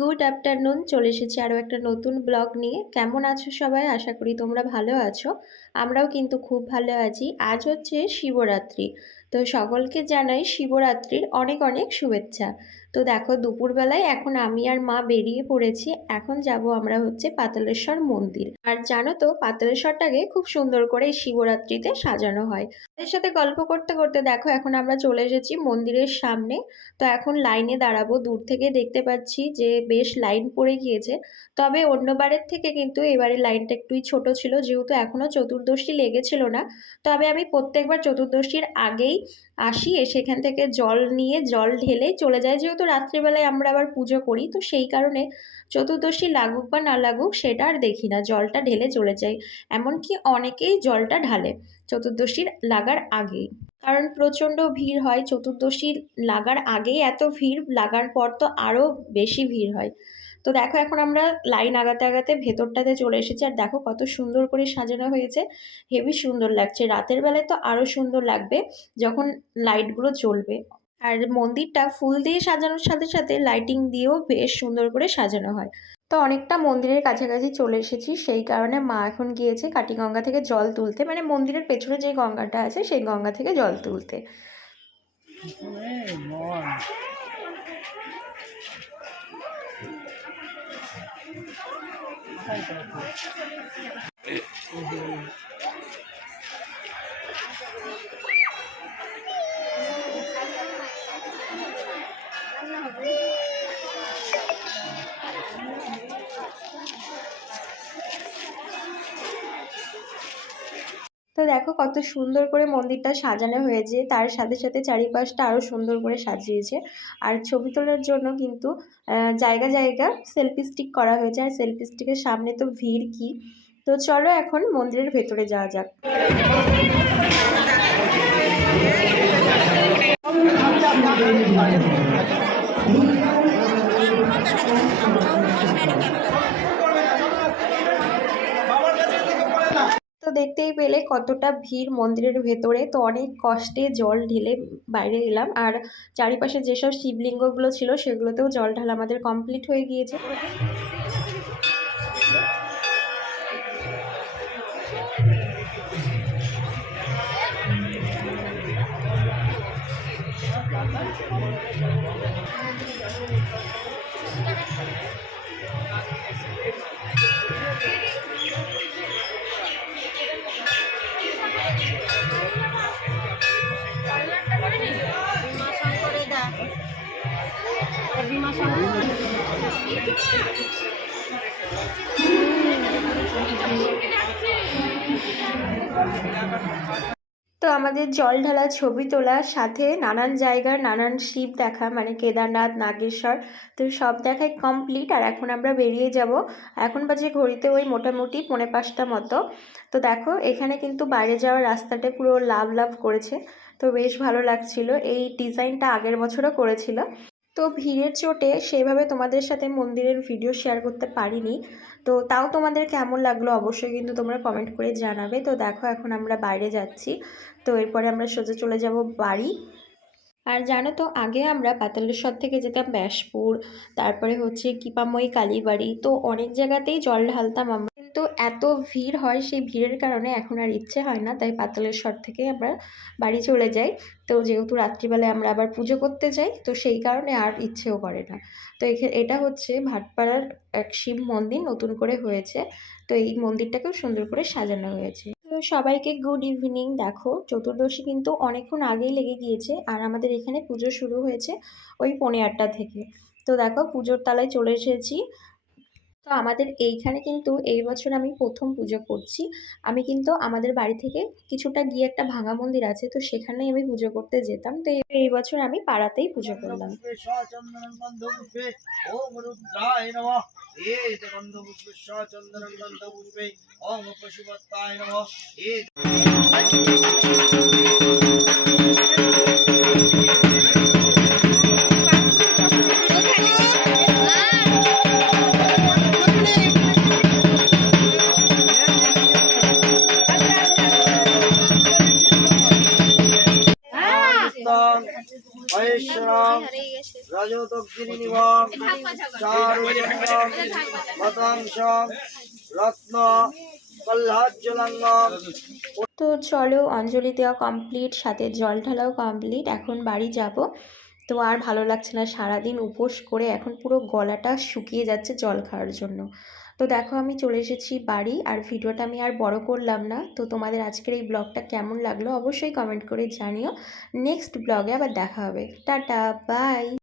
Good afternoon, চলে এসেছি আরও একটা নতুন ব্লগ নিয়ে। কেমন আছো সবাই? আশা করি তোমরা ভালো আছো। আমরাও কিন্তু খুব ভালো আছি। আজ হচ্ছে শিবরাত্রি, তো সকলকে জানাই শিবরাত্রির অনেক অনেক শুভেচ্ছা। তো দেখো দুপুরবেলায় এখন আমি আর মা বেরিয়ে পড়েছি। এখন যাব আমরা হচ্ছে পাতালেশ্বর মন্দির। আর জানো তো পাতালেশ্বরটাকে খুব সুন্দর করে এই শিবরাত্রিতে সাজানো হয়। এর সাথে গল্প করতে করতে দেখো এখন আমরা চলে এসেছি মন্দিরের সামনে। তো এখন লাইনে দাঁড়াবো। দূর থেকে দেখতে পাচ্ছি যে বেশ লাইন পড়ে গিয়েছে, তবে অন্যবারের থেকে কিন্তু এবারে লাইনটা একটুই ছোট ছিল, যেহেতু এখনো চতুর্দশী লেগেছিল না। তবে আমি প্রত্যেকবার চতুর্দশীর আগেই আসি, সেখান থেকে জল নিয়ে জল ঢেলে চলে যাই, যেহেতু রাত্রিবেলায় আমরা আবার পুজো করি। তো সেই কারণে চতুর্দশী লাগুক বা না লাগুক সেটা আর দেখি না, জলটা ঢেলে চলে যাই। এমনকি অনেকেই জলটা ঢালে চতুর্দশীর লাগার আগেই, কারণ প্রচণ্ড ভিড় হয়। চতুর্দশীর লাগার আগেই এত ভিড়, লাগার পর তো আরও বেশি ভিড় হয়। তো দেখো এখন আমরা লাইন আগাতে আগাতে ভেতরটাতে চলে এসেছি। আর দেখো কত সুন্দর করে সাজানো হয়েছে, হেবি সুন্দর লাগছে। রাতের বেলায় তো আরও সুন্দর লাগবে যখন লাইটগুলো জ্বলবে। আর মন্দিরটা ফুল দিয়ে সাজানোর সাথে সাথে লাইটিং দিয়েও বেশ সুন্দর করে সাজানো হয়। তো অনেকটা মন্দিরের কাছাকাছি চলে এসেছি, সেই কারণে মা এখন গিয়েছে কাটিগঙ্গা থেকে জল তুলতে, মানে মন্দিরের পেছনে যে গঙ্গাটা আছে সেই গঙ্গা থেকে জল তুলতে। তো দেখো কত সুন্দর করে মন্দিরটা সাজানো হয়েছে, তার সাথে সাথে চারিপাশটা আরও সুন্দর করে সাজিয়েছে। আর ছবি তোলার জন্য কিন্তু জায়গা জায়গা সেলফি স্টিক করা হয়েছে। আর সেলফি স্টিকের সামনে তো ভিড় কি! তো চলো এখন মন্দিরের ভেতরে যাওয়া যাক। তো দেখতেই পেলে কতটা ভিড় মন্দিরের ভেতরে। তো অনেক কষ্টে জল ঢেলে বাইরে এলাম। আর চারিপাশে যেসব শিবলিঙ্গগুলো ছিল সেগুলোতেও জল ঢালা আমাদের কমপ্লিট হয়ে গিয়েছে। তো আমাদের জল ঢালা, ছবি তোলা, সাথে নানান জায়গার নানান শিব দেখা, মানে কেদারনাথ, নাগেশ্বর, তো সব দেখাই কমপ্লিট। আর এখন আমরা বেরিয়ে যাব। এখন বাজে ঘড়িতে ওই মোটামুটি 4:45 মতো। তো দেখো এখানে কিন্তু বাইরে যাওয়ার রাস্তাটা পুরো লাভ লাভ করেছে, তো বেশ ভালো লাগছিল। এই ডিজাইনটা আগের বছরও করেছিল। তো ভিড়ের চোটে সেভাবে তোমাদের সাথে মন্দিরের ভিডিও শেয়ার করতে পারিনি। তো তাও তোমাদের কেমন লাগলো অবশ্যই কিন্তু তোমরা কমেন্ট করে জানাবে। তো দেখো এখন আমরা বাইরে যাচ্ছি। তো এরপরে আমরা সোজা চলে যাব বাড়ি। আর জানো তো আগে আমরা পাতালেশ্বর থেকে যেতাম ব্যাসপুর, তারপরে হচ্ছে কিপাময়ী কালীবাড়ি, তো অনেক জায়গাতেই জল ঢালতাম আমরা। কিন্তু এত ভিড় হয়, সেই ভিড়ের কারণে এখন আর ইচ্ছে হয় না, তাই পাতালেশ্বর থেকে আমরা বাড়ি চলে যাই। তো যেহেতু রাত্রিবেলায় আমরা আবার পুজো করতে যাই, তো সেই কারণে আর ইচ্ছেও করে না। তো এটা হচ্ছে ভাটপাড়ার এক শিব মন্দির, নতুন করে হয়েছে। তো এই মন্দিরটাকেও সুন্দর করে সাজানো হয়েছে। তো সবাইকে গুড ইভিনিং। দেখো চতুর্দশী কিন্তু অনেকক্ষণ আগেই লেগে গিয়েছে, আর আমাদের এখানে পুজো শুরু হয়েছে ওই 8:15 থেকে। তো দেখো পুজোর তালায় চলে এসেছি। তো আমাদের এইখানে কিন্তু এই বছর আমি প্রথম পুজো করছি। আমি কিন্তু আমাদের বাড়ি থেকে কিছুটা গিয়ে একটা ভাঙা মন্দির আছে, তো সেখানেই আমি পুজো করতে যেতাম। তো এই বছর আমি পাড়াতেই পুজো করলাম। মহেশ্বরম রজতগিরিনিভং চারুলিঙ্গম শতাংশং রত্ন কল্লাজ্জলাঙ্গম। তো চলো, অঞ্জলি দেওয়া কমপ্লিট, সাথে জল ঢালাও কমপ্লিট, এখন বাড়ি যাব। তো আর ভালো লাগছে না, সারাদিন উপোস করে এখন পুরো গলাটা শুকিয়ে যাচ্ছে জল খাওয়ার জন্য। তো দেখো আমি চলে এসেছি বাড়ি, আর ভিডিওটা আমি আর বড় করলাম না। তো তোমাদের আজকের এই ব্লগটা কেমন লাগলো অবশ্যই কমেন্ট করে জানিও। নেক্সট ব্লগে আবার দেখা হবে। Ta-ta, by.